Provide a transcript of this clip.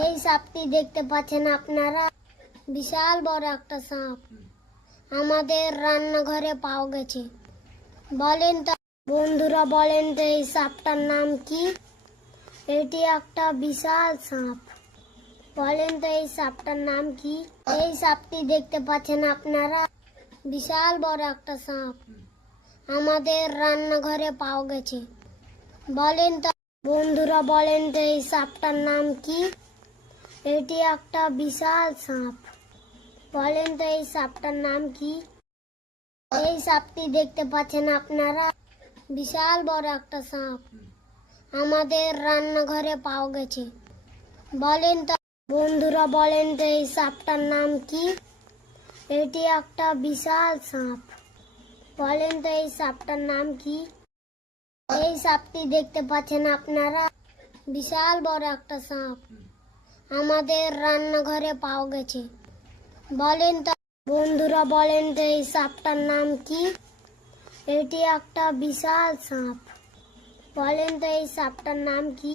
এই সাপটি দেখতে পাচ্ছেন আপনারা, বিশাল বড় একটা সাপ আমাদের রান্নাঘরে পাওয়া গেছে। বলেন তো বন্ধুরা, বলেন তো এই সাপটার নাম কি? এটি একটা বিশাল সাপ। বলেন তো এই সাপটার নাম কি? এই সাপটি দেখতে পাচ্ছেন আপনারা, বিশাল বড় একটা সাপ আমাদের রান্নাঘরে পাওয়া গেছে। বলেন তো বন্ধুরা, বলেন তো এই সাপটার নাম কি? এটি একটা বিশাল সাপ। বলেন তো এই সাপটার নাম কি? এই সাপটি দেখতে পাচ্ছেন আপনারা, বিশাল বড় একটা সাপ আমাদের রান্নাঘরে পাওয়া গেছে। বলেন তো বন্ধুরা, বলেন তো এই সাপটার নাম কি? এটি একটা বিশাল সাপ। বলেন তো এই সাপটার নাম কি? এই সাপটি দেখতে পাচ্ছেন আপনারা, বিশাল বড় একটা সাপ আমাদের রান্নাঘরে পাওয়া গেছে। বলেন তো বন্ধুরা, বলেন তো এই সাপটার নাম কি? এটি একটা বিশাল সাপ। বলেন তো এই সাপটার নাম কি?